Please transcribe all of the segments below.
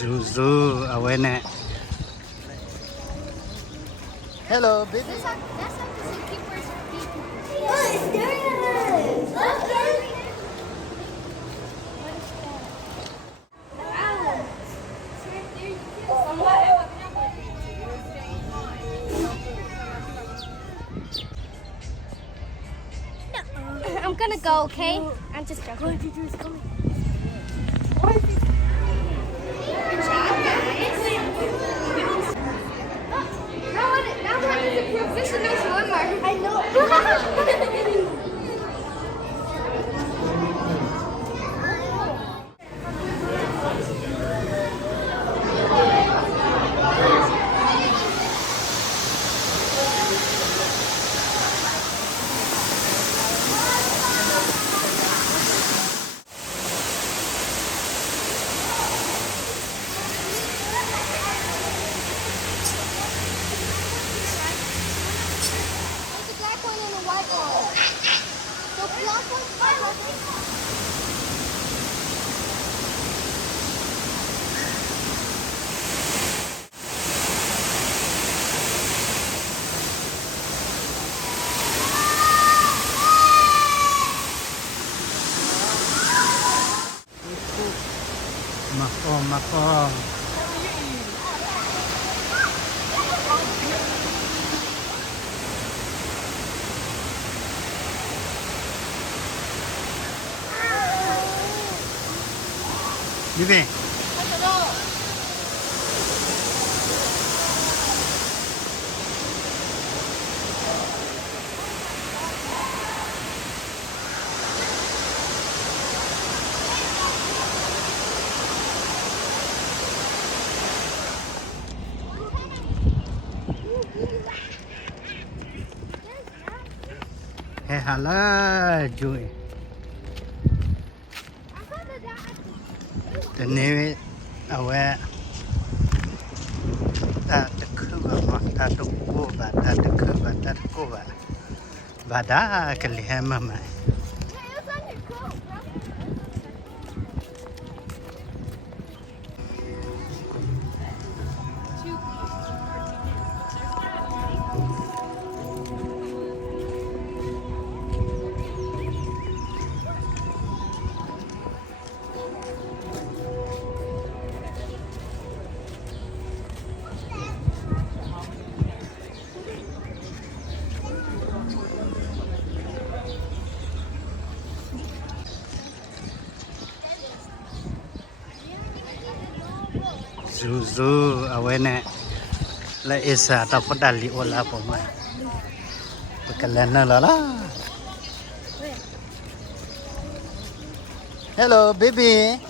Zuzu, awareness. Hello, baby. That's how the zookeepers feed people. Look, it's there. Look, I'm gonna go, okay? I'm just joking. Now one is a professional swimmer. I know. There's a black one and a white one. The black one's my Mako. Baby. Hey, hello, Joey. The name aware that the cover that the over that the cover that cover. Bada kalihama. Zuzu, awareness. La isa tapos dali wala po man. Pagkalan na lala. Hello, baby.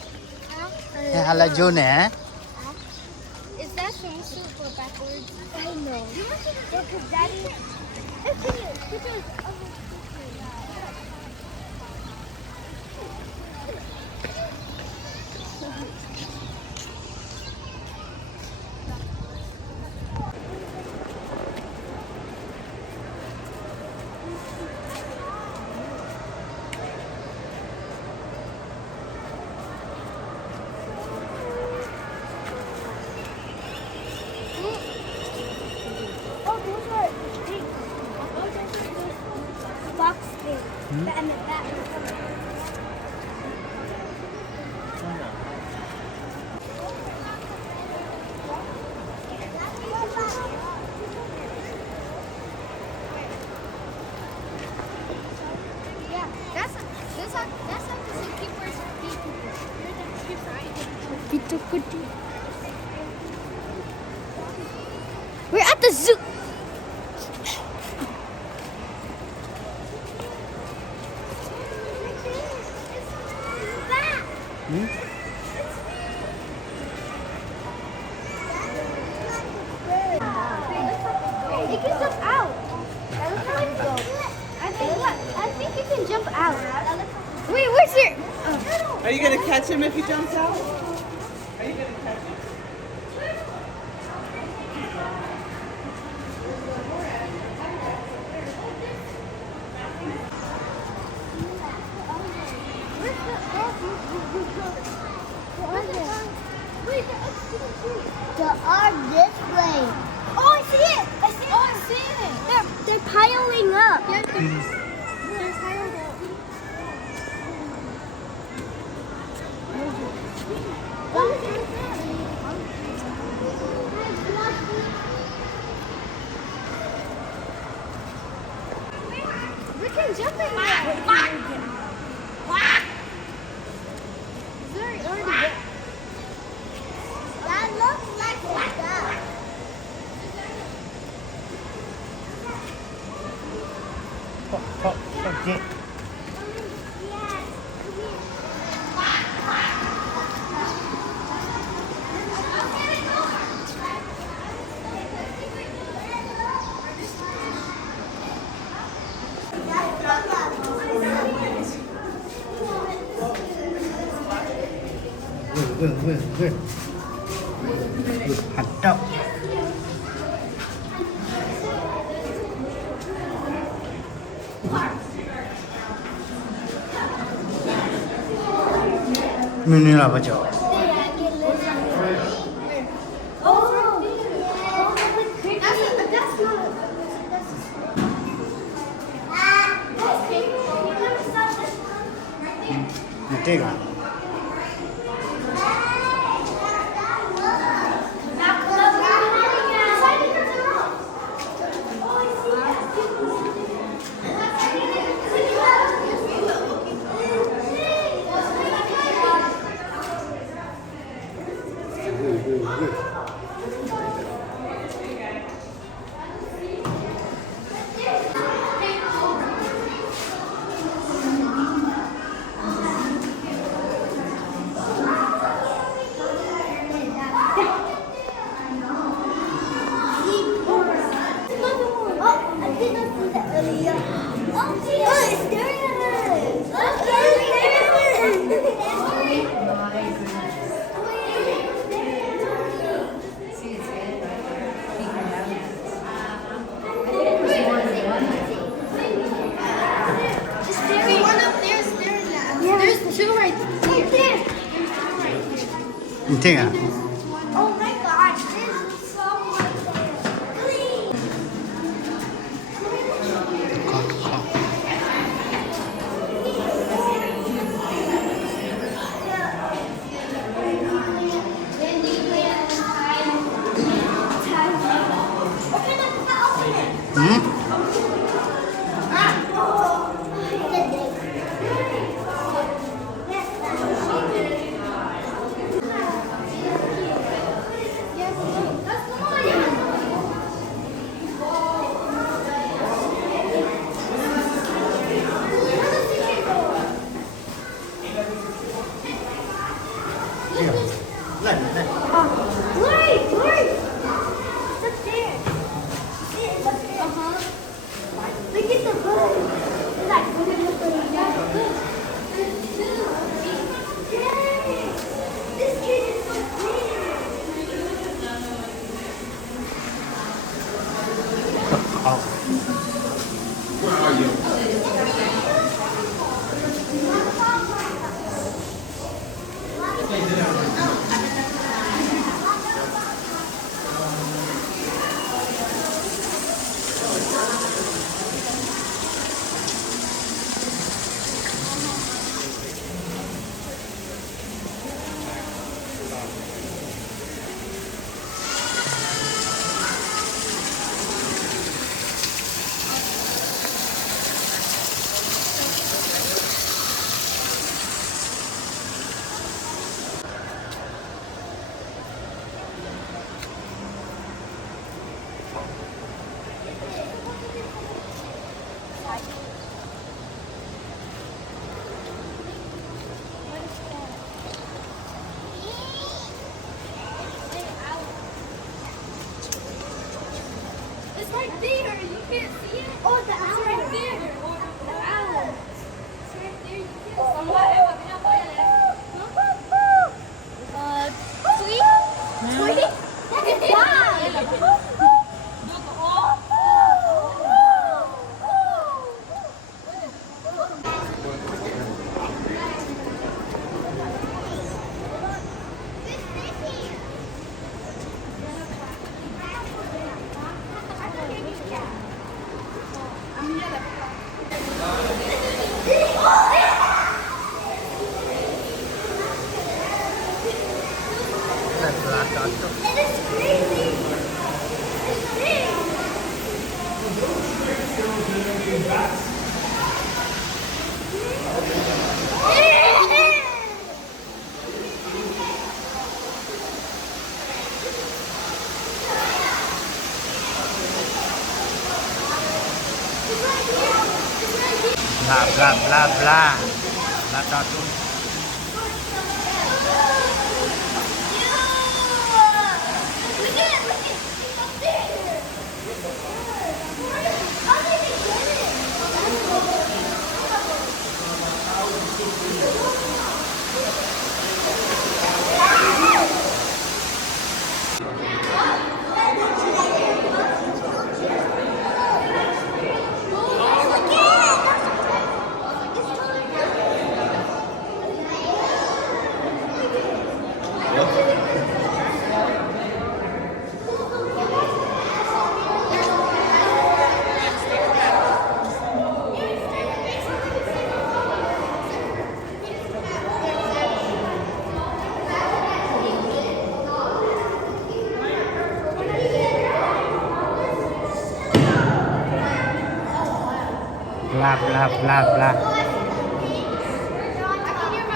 Hey, hala June, eh? Is that swimsuit or backwards? I know. Because Daddy. Oh, those are big. Those are the box thing. And that Yeah, that's how the zookeepers feed people. We're at the zoo. It can jump out. I think you can jump out. Wait, where's your? Are you gonna catch him if he jumps out? Are you gonna catch him? Where's the? Wait, The are this way. Oh, I see it. I see it. Oh, I see it. They're piling up. Yeah, they're piled up. We can jump in there. Sorry, already wet. That looks like that. Vâng. Hạt đậu. Mini là bao nhiêu? Cái gì? Thế à? Oh my God, there's so much there. Có. Ừ? Pula cocok. It is crazy. It's big. Bla bla bla bla. Pula cocok. Look at it, look at it. It's up there. How did he get Bla bla bla bla.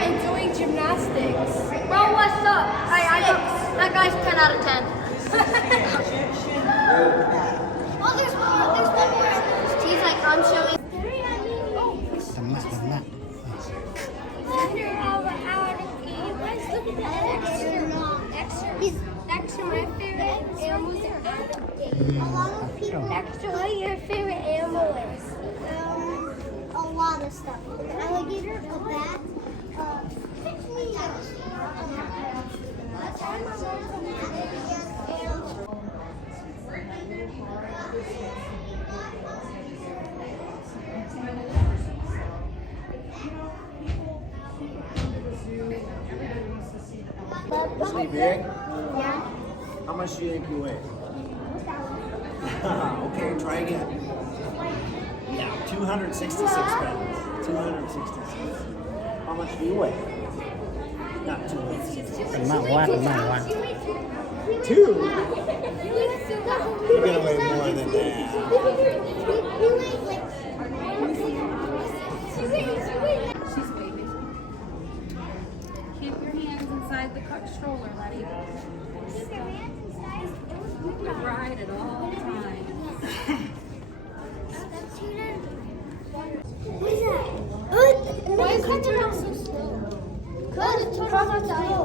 Enjoying gymnastics. Bro, what's up? That guy's 10 out of 10. Oh, there's one more. He's like, I'm showing. Tama, tama. Next to my favorite animals are alligators. Hmm, A lot of people. Next to what your favorite animal is. A lot of stuff. An alligator, a bat, pick me up. Is he big? Yeah. How much do you think you weigh? Okay, try again. Yeah, 266 pounds. 266. How much do you weigh? Not 266. Tama, one. Two? You're gonna weigh more than that. She's baby. Keep your hands inside the stroller, Letty. Ride it all the time. What is that? Why is the turtle so slow? Because the turtle's slow.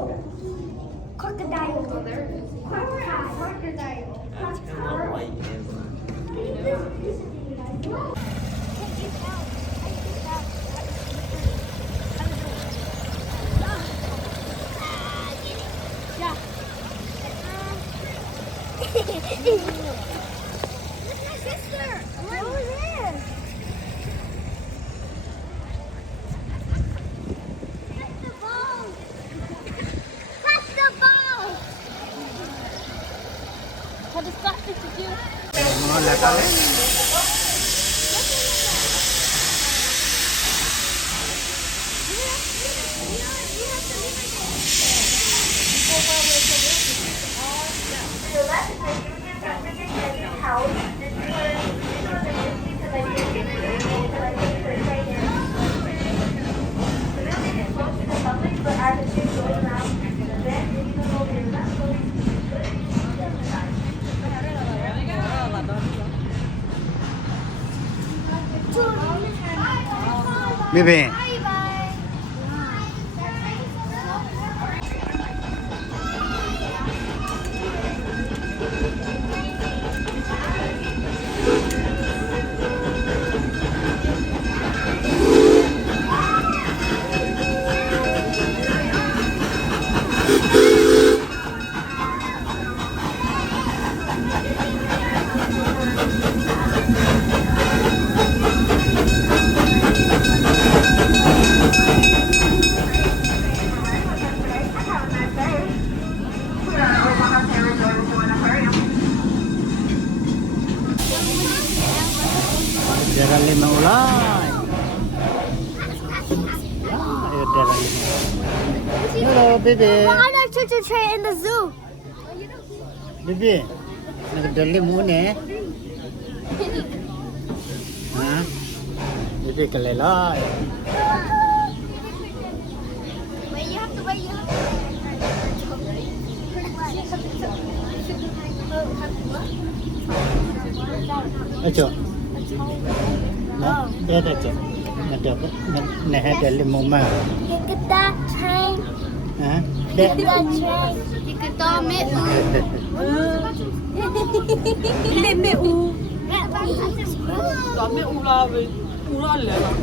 Crocodile. Crocodile. Look, my sister. What was this? Catch the ball. Catch the ball. What does that have to do? Mga lakal. Bibi. baby. Why not choo-choo train in the zoo? Baby. Nagdali mo ne. Ha? Baby kalalay. Wait, you have to wait. You have Acho. Na, ito acho. Nahadali mo ma. Look at that train. Ha? Look at that train. You can throw it. Hindi, may u. Well, Dami ulawi. Ulan lang.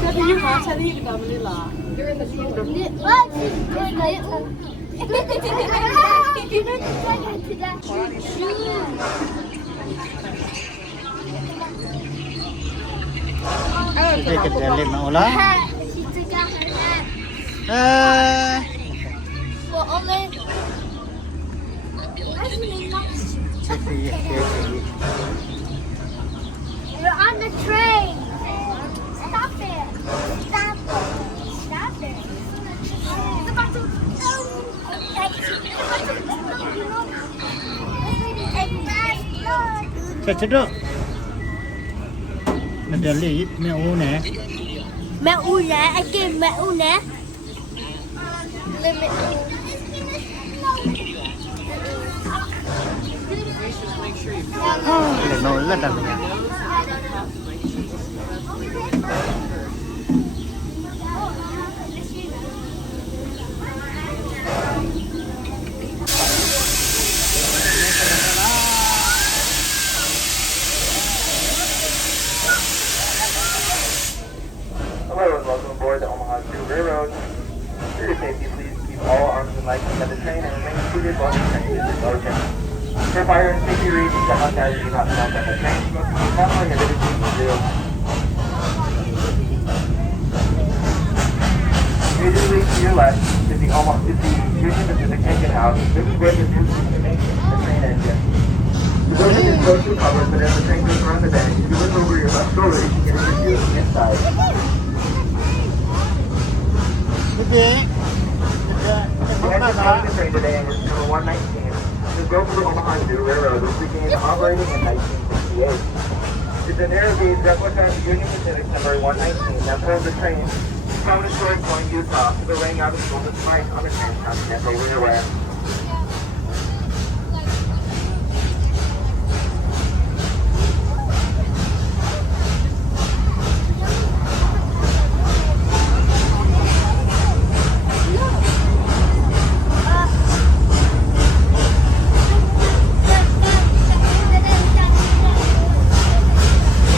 Sabi niyo ha, sabi niyo dami nila. Baby kadali mo ula. She took out her hat. Ah. Well, only. You're on the train. Stop it. Stop it. Stop it. It's about to. Sa chado. Nadali me u ne. Mẹ u nè, anh kia mẹ u nè. Lên mẹ u. Le no la da. Hello and welcome aboard the Omaha Zoo Railroad. For your safety, please keep all arms and legs at the train and remain seated while the train is in motion. For fire and safety reasons, the hot items do not smoke on the train. Smoking is not prohibited in the zoo. Immediately to your left is the Union Pacific Engine House. This is where the zoo is the train engine. The building is closely covered, but as the train goes around the bend, if you look over your left shoulder, you can get a view of the inside. Baby. The engine running the train today is number 119. The Grove to the Omaha Zoo Railroad was began operating in 1968. It's a narrow gauge replica of the Union Pacific number 119 that pulled the train from historic Point, Utah to the laying out of Golden Spike on the Transcontinental Railway.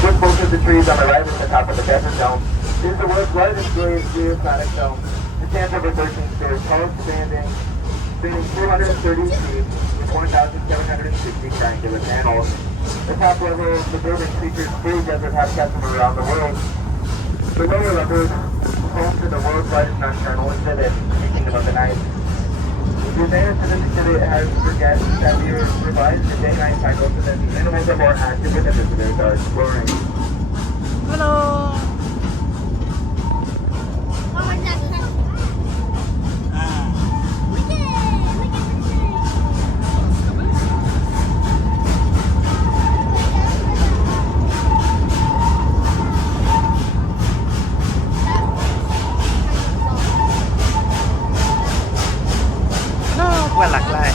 With both of the trees on the right at the top of the desert dome, this is the world's largest geospatic dome. It stands over 13 stories tall, spanning 230 feet with 1,760 triangular panels. The top level of the building features 3 desert habitats from around the world. The lower level is home to the world's largest nocturnal exhibit, the Kingdom of the Night. The advantage to this exhibit has for guests that we revised the day-night cycle so that the animals are more active when the visitors are exploring. Hello. Qua lật lại.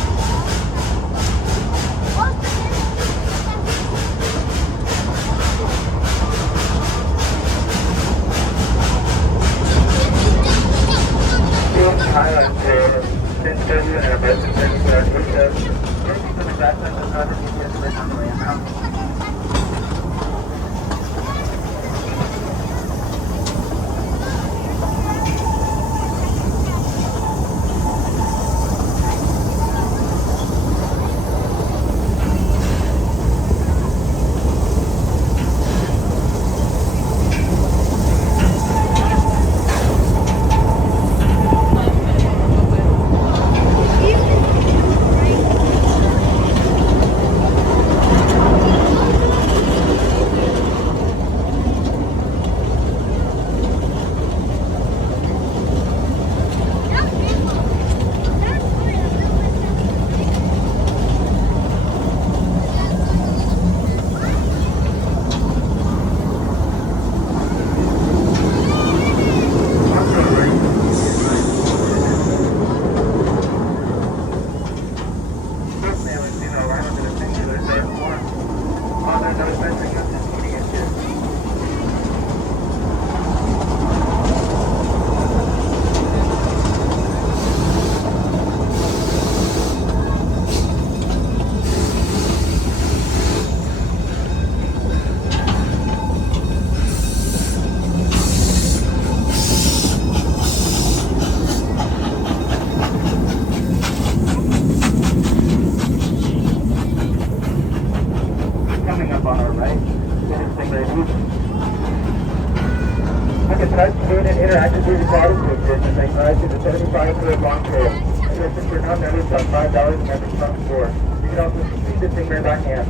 touch, food, and interactive through the quality experience they provide to the 75-foot long trail. Admission for non-members costs $5 and members from the store. You can also see the stingray by hand.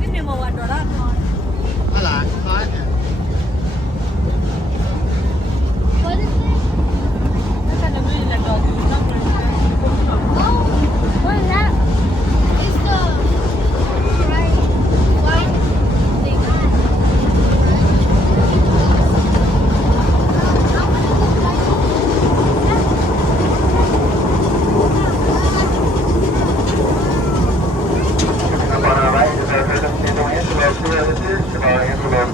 นี่มีมาวันดอลลาร์นอน อะไรร้อยเนี่ย What is it? ถ้าฉันจะไม่ได้ดอกอยู่นั่งเลย Oh, what is that? It's the right white thing. Up on our right is our rhythm single antelope, two of the church of our antelope.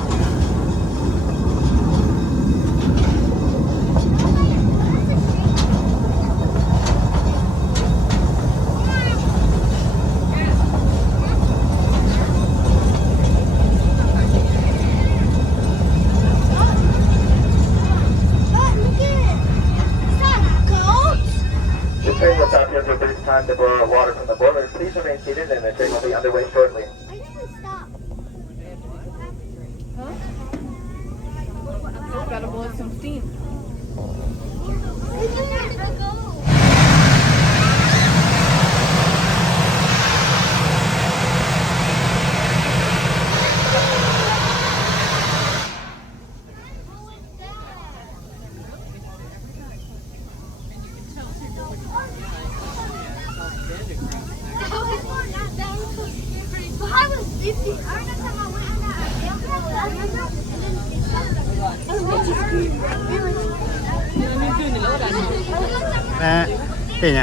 Oh, look at it. Is that goats? The train will stop here for a brief time to blow out water from the boiler. Please remain seated and the train will be underway shortly. Why did we stop? Gotta blow some steam. Look at the goats. But I was sleepy. I remember time I went on that airport, remember? And then it started. I was sleepy. We were นี่คือในรถอะไร เป็นไง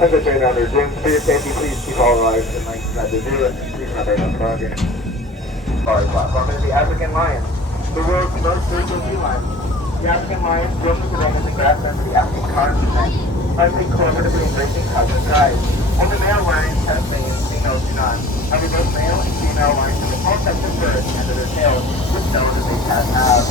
As the train runners room for your safety, please keep all riders in length at the zero and please not break on the target. Our platform is the African lion, the world's most versatile sea lion. The African lion roams the ranges and grasslands of the African continent, likely cooperatively embracing cosmic skies. Only male lions have manes, females do not. However, both male and female lions have a small touch of fur at the end of their tails, which known as a have.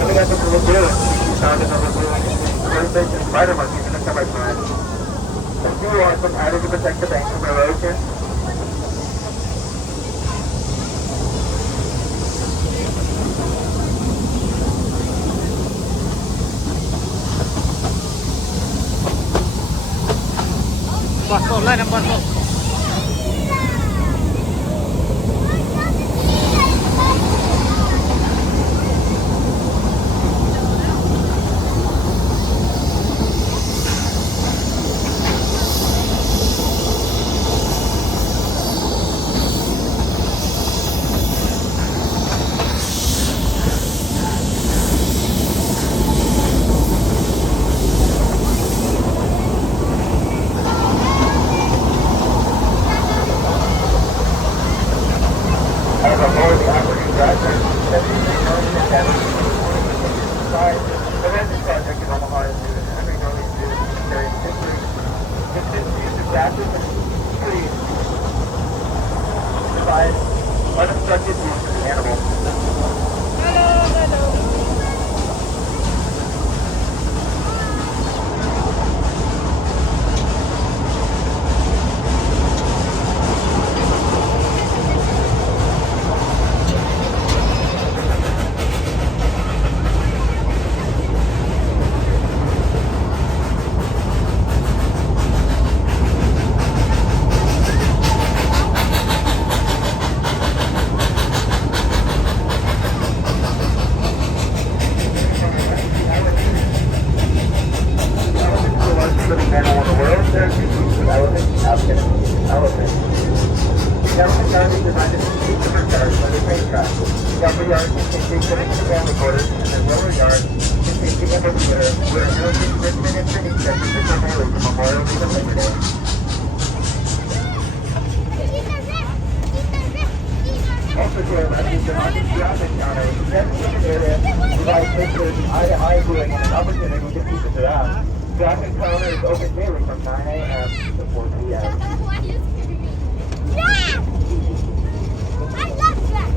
Coming up into the blue, you found another blue perfect and spider monkeys in the summertime. A few are some added to protect the banks from erosion. Bọt sột lên em bọt sột. As a more the African grassland, that is the known as the The Ranches Project in Omaha is due to Henry Norley Zoo carrying history, consistent use of grasses and trees provide unobstructed use for the animal. Living mammal in the world, there are two species of elephant, African and Asian elephant. The elephant yard is designed to keep the recharge by the train tracks. The upper yard contains the exhibit program recorders, and the lower yard contains the amphitheater, where American Richmond and training sessions are primarily from Memorial Day to Labor Day. Also to our left is the Market Traffic Counter, which is a area provides visitors eye-to-eye viewing and an opportunity to see the giraffe. Traffic counter is open daily from 9 a.m. to 4 p.m. Yeah! I love that.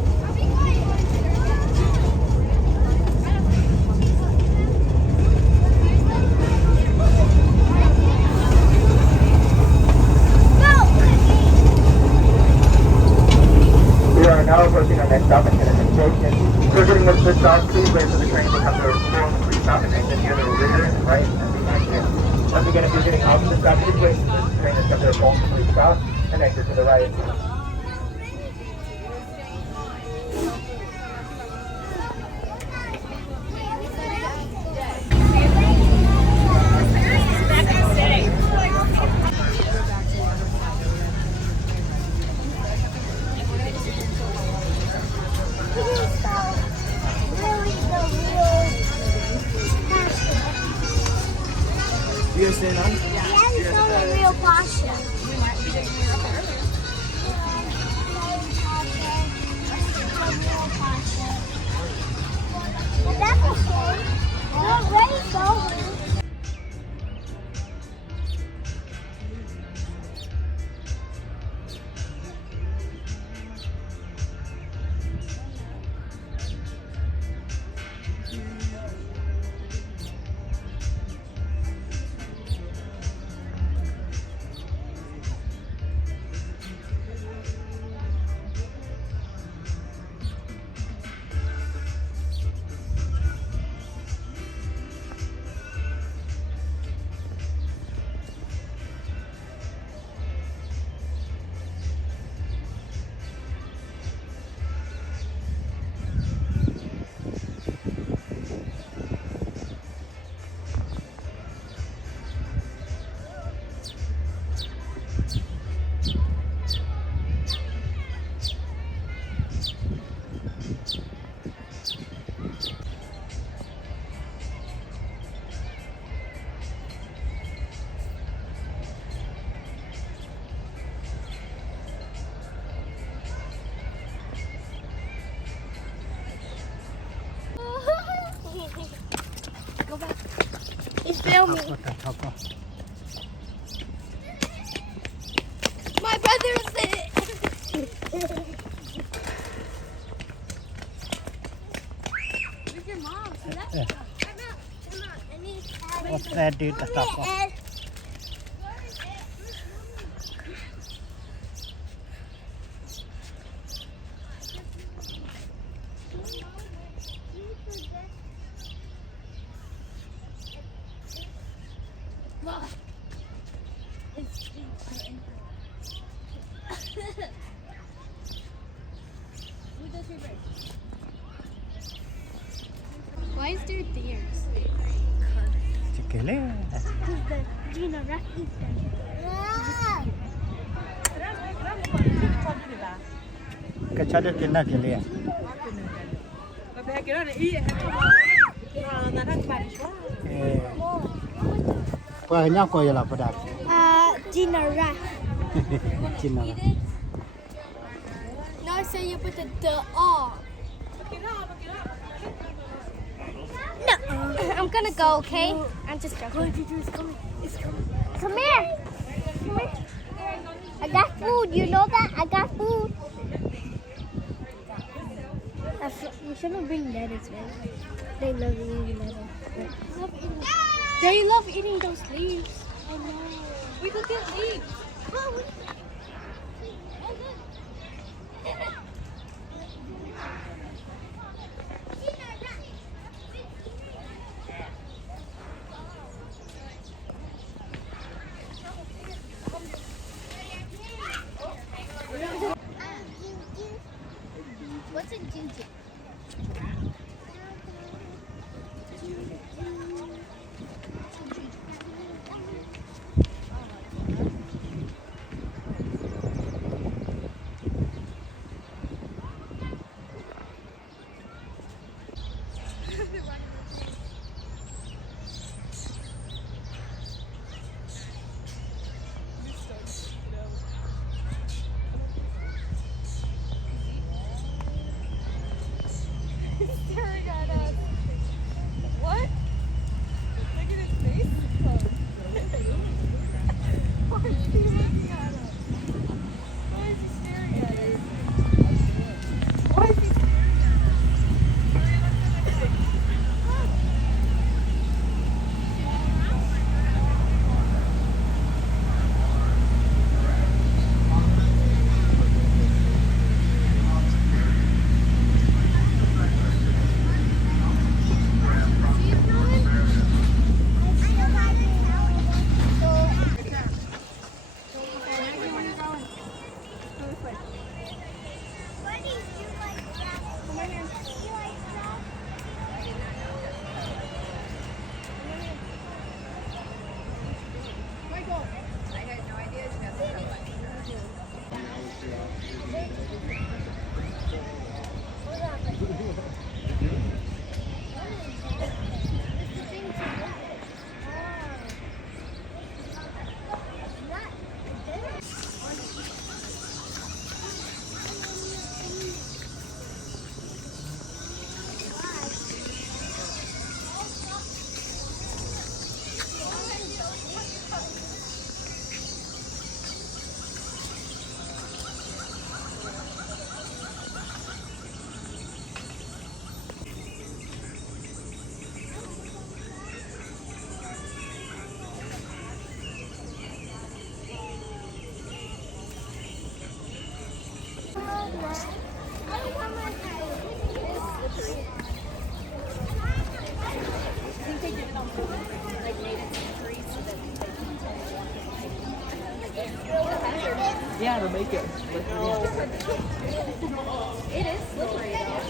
We are now approaching our next stop at Kennedy Station. So getting this switched off, please wait for the train to come to a full and complete stop and exit near the rear, right, and behind you. Once again, if you're getting off of the stop, please wait for the train to come to a full and complete stop and exit to the right. You guys staying on? Yeah, it's only real pasta. That's okay. You're ready, so. Go back. He's filming. เขาก็ My brother's it. Where's your mom? She left. I'm out. I need What's that dude? เขาก็ Why is there deers? จะเกลี่ย Because the Gina Rock eat them. ก็ชอบเล่นน่าเกลี่ย Perché non è io, non è facile. เพื่อให้ย่างกอยหลับประดับ Gina Rock. จินอะไร No, so you put the D on. No, I'm gonna go, okay? I'm just joking. It's coming. It's coming. Come here. Come here. I got food. You know that? I got food. We shouldn't bring lettuce, right? They love eating lettuce. They love eating those leaves. I know. We could get leaves. What's a ginger? Staring at us. What? Look at his face. how to make it. It is slippery though.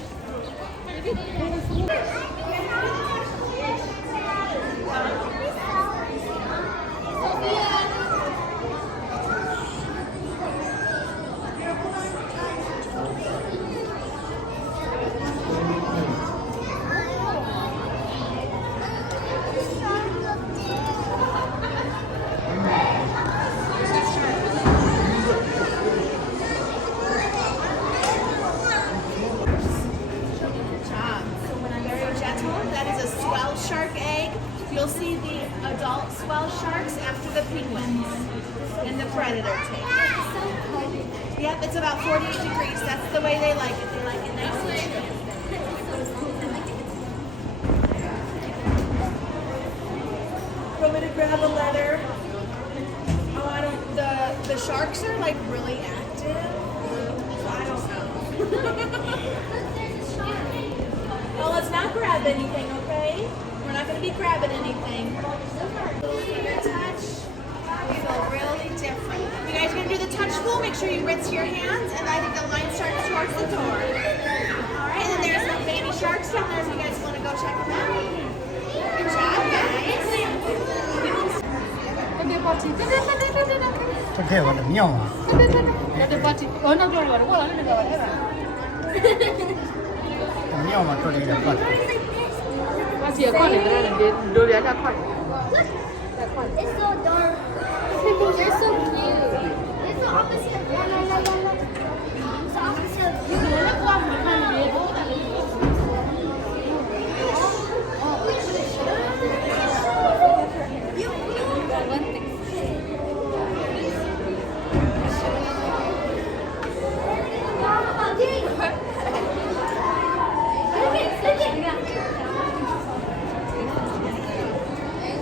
Very gentle. That is a swell shark egg. You'll see the adult swell sharks after the penguins and the predator tank. Yep, it's about 48 degrees. That's the way they like it. They like it nice and chill. Want me to grab a letter? Oh, I don't. The sharks are like really active. So I don't know. Well, let's not grab anything, okay? We're not going to be grabbing anything. Your touch. You feel really different. You guys going to do the touch spool? Make sure you rinse your hands, and I think the line starts towards the door. All right, and there's some baby sharks down there if you guys want to go check them out. Good job, guys. 这给我的妙啊！妙嘛，这里也放。 It's so dark. They're so cute. It's the opposite of It's the opposite of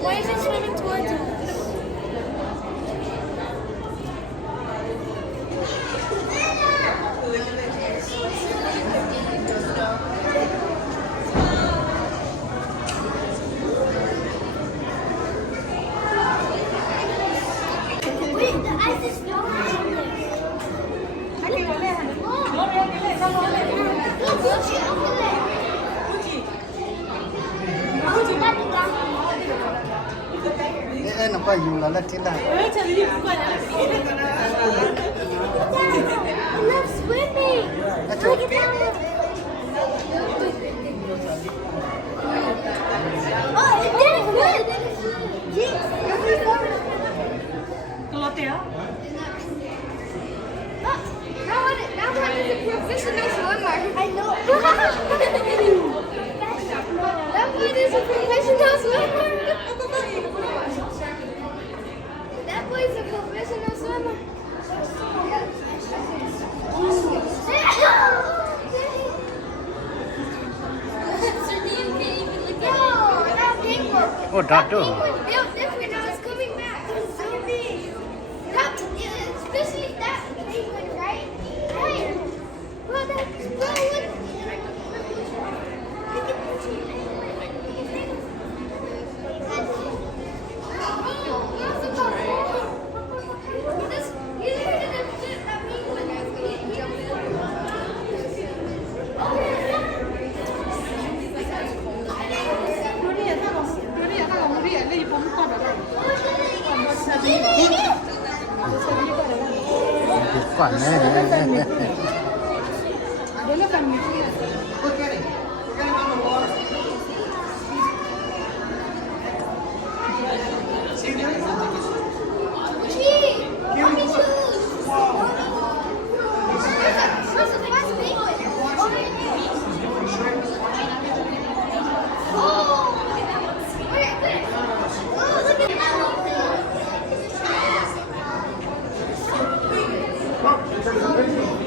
Why is it swimming towards us? Wait, the ice is melting. nó có dùng là lên trên này. I love swimming. Look at that. Oh, it did it good. Yes. Now one is a professional swimmer. I know. That one is a professional swimmer. That boy's a professional swimmer. Oh, that too. Different. Now it's coming back. It's so big. Especially that penguin, right? Right. Well, that's Quả này. Đấy là phần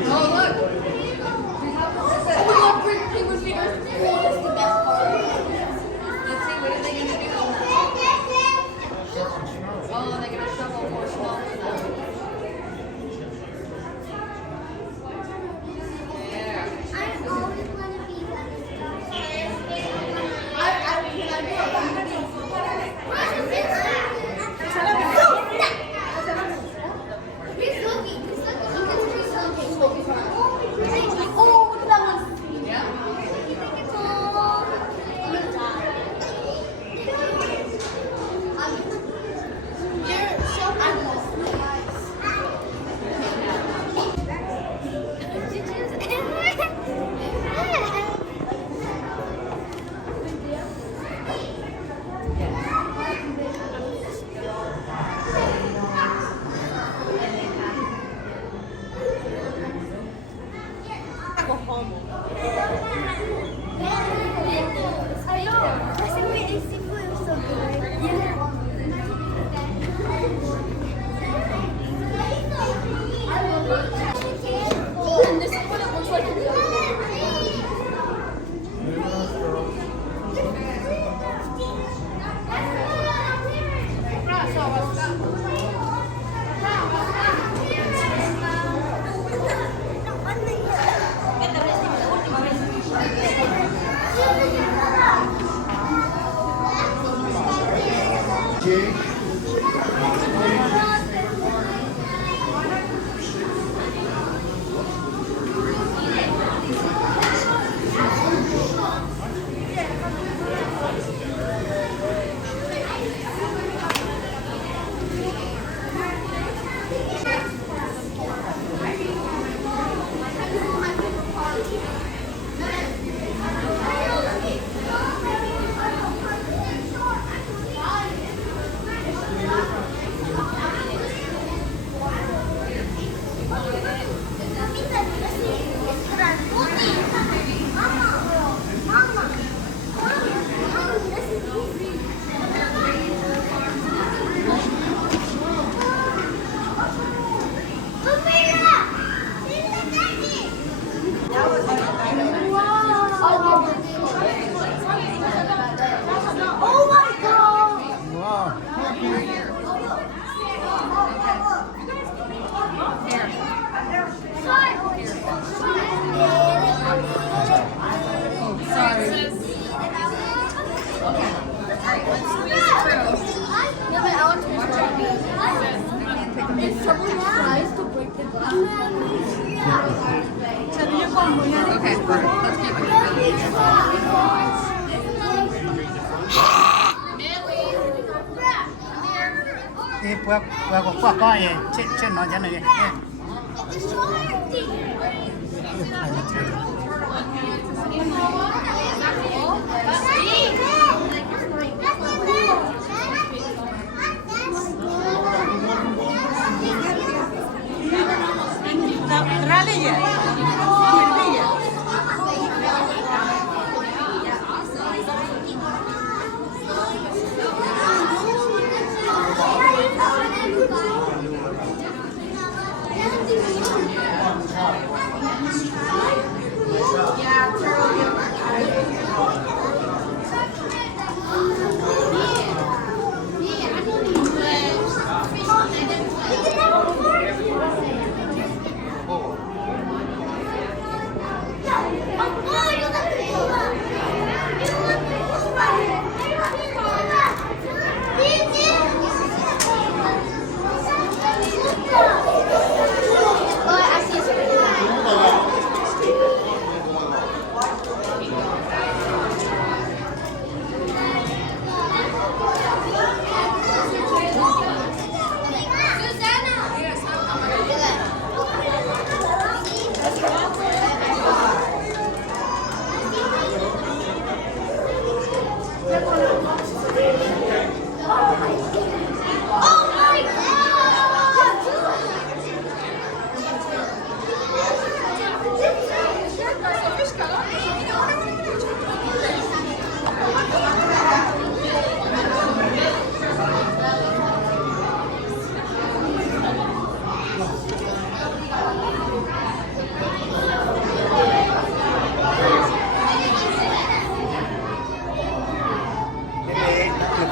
Oh look! qua qua coi trên nó chân này.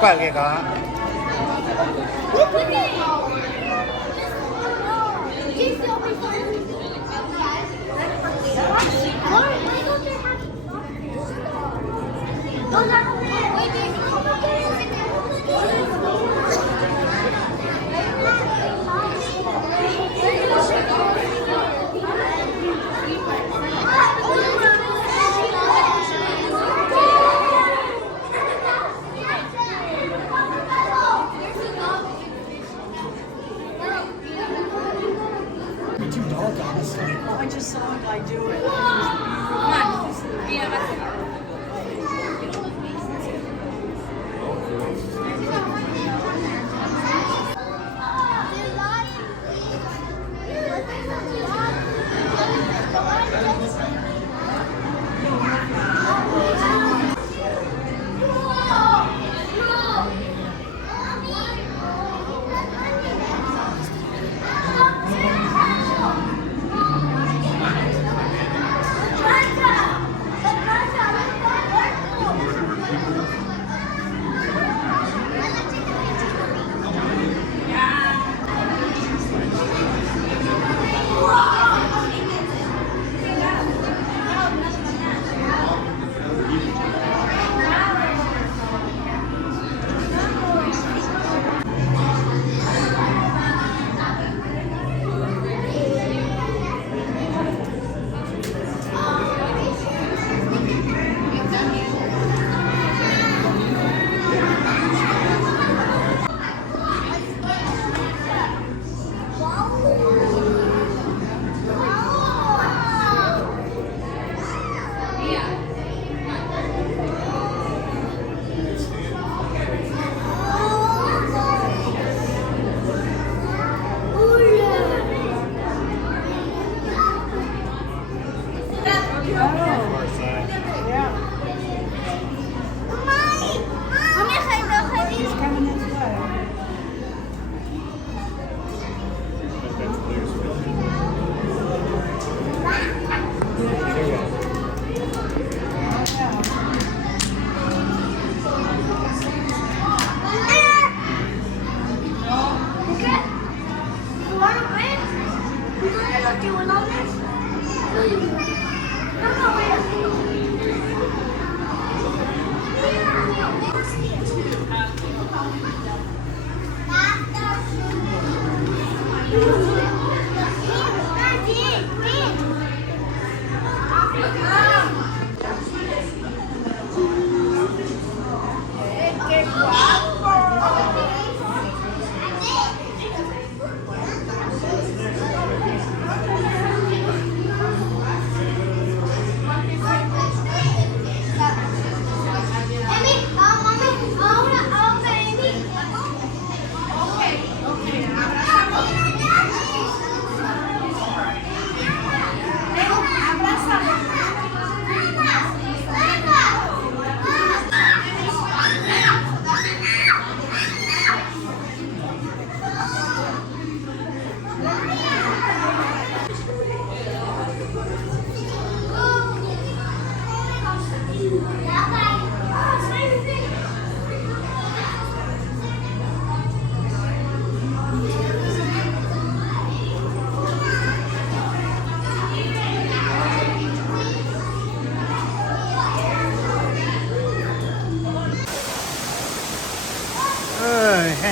Qua cái có.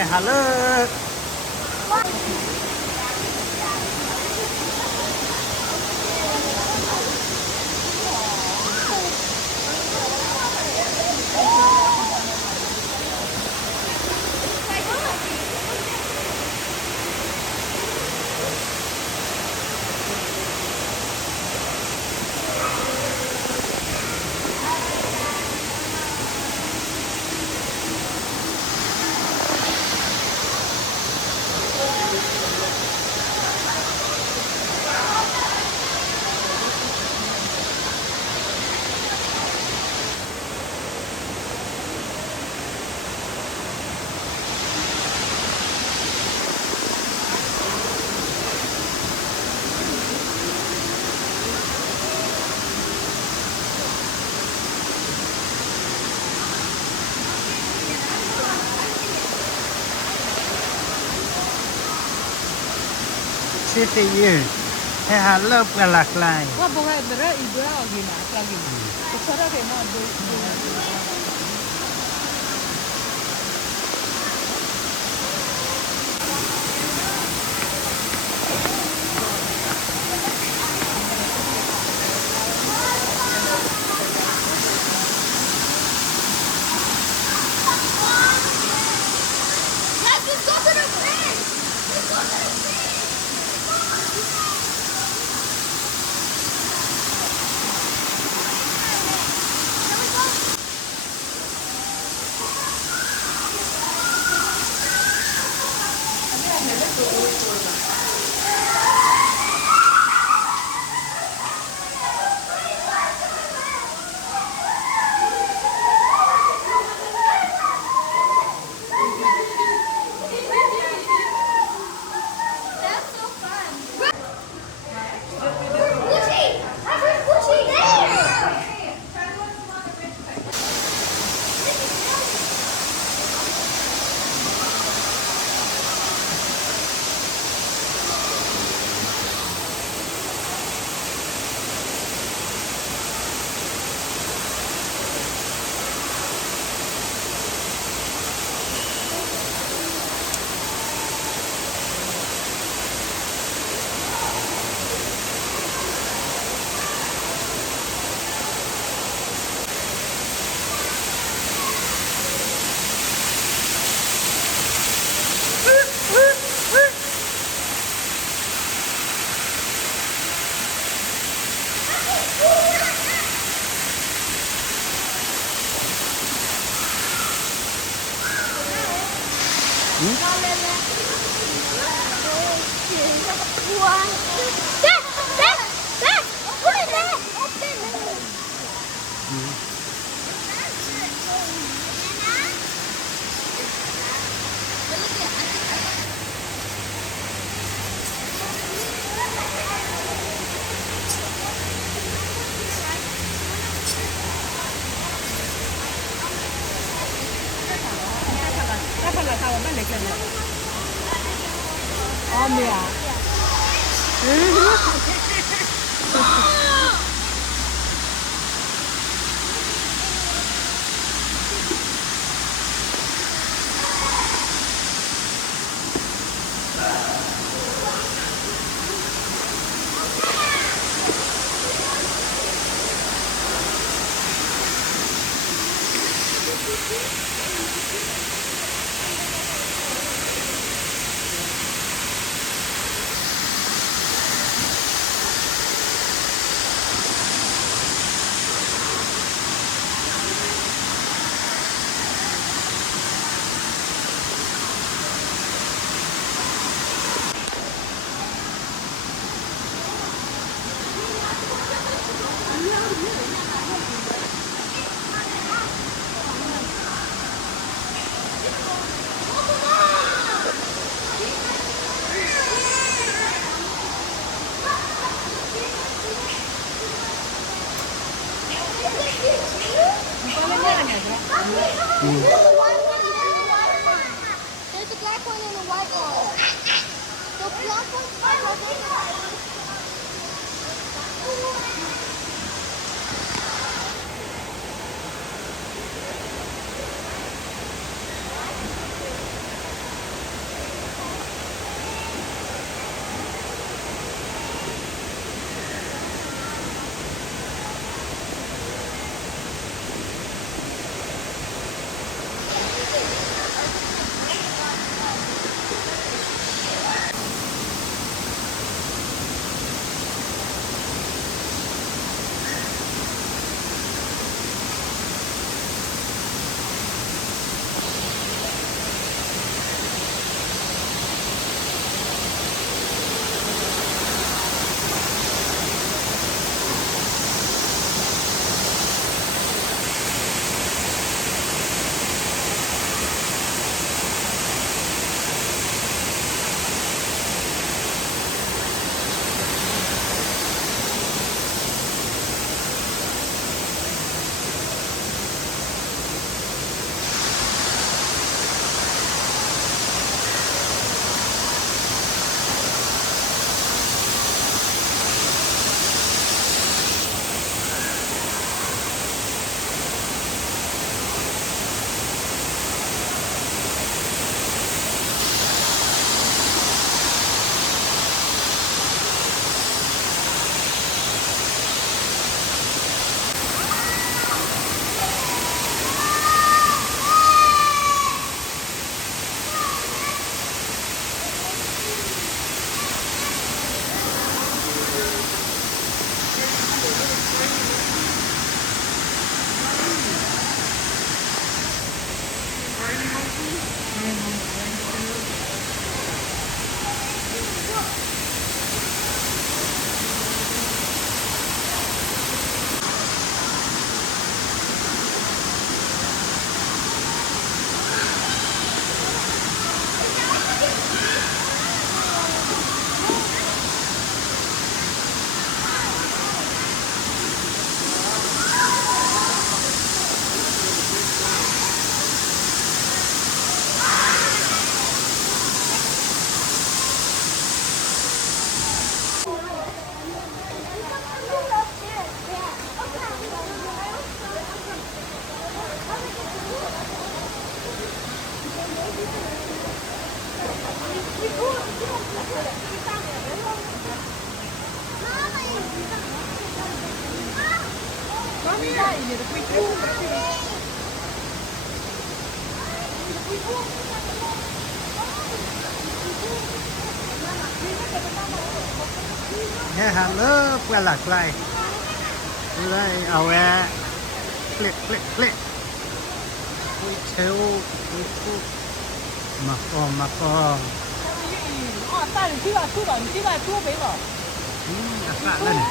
Hey, hello. City you. Hey, hello, galak lai. Wah, bunga dera ibu lagi lagi. Kesana kayak mau Let's just go to the bridge. Let's go to the bridge. That's so fun. Gucci! Where's Gucci? There! One. There! Put it there! There's a black one and a white one. The black one's fine, I think. Nghe hàng lớp qua lạc lại đây ao e click click click ui chéo ui cu mà con 啊，带你去吧，出吧，你现在多没了。 agak lah ni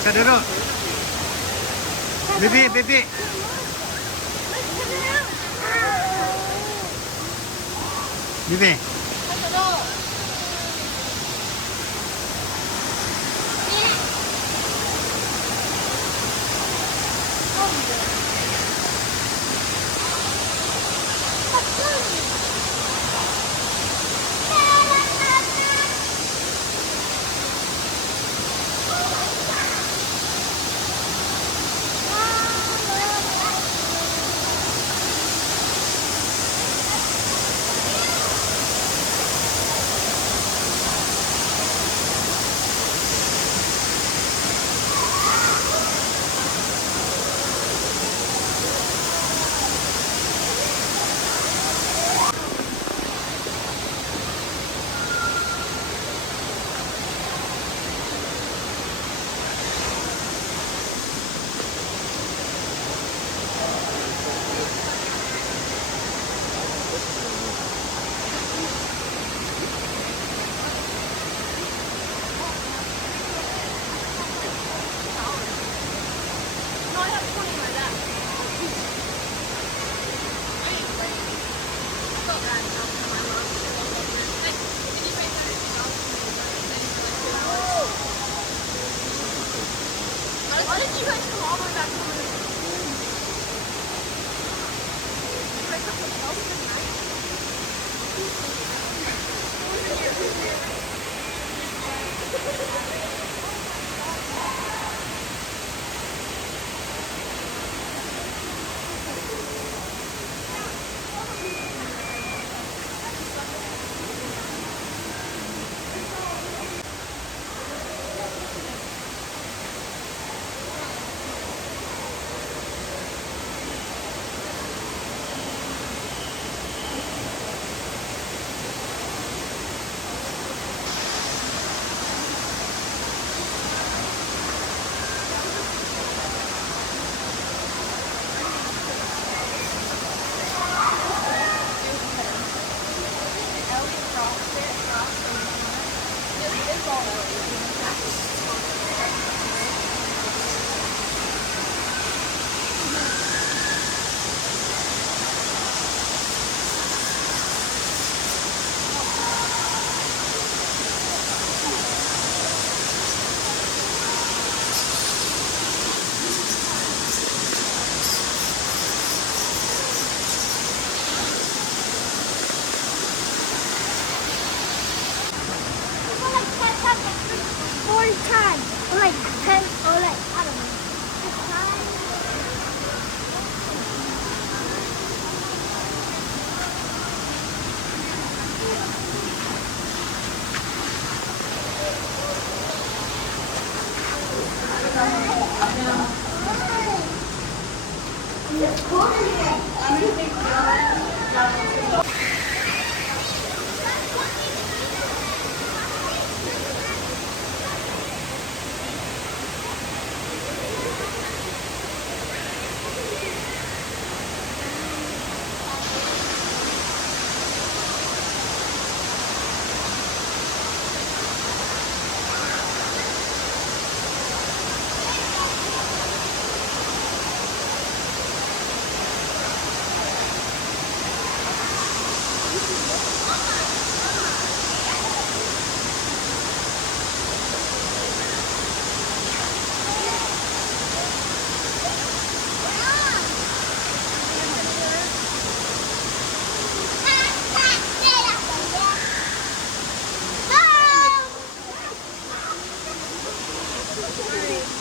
Saya duduk. Bibi, bibi. Bibi. I'm gonna take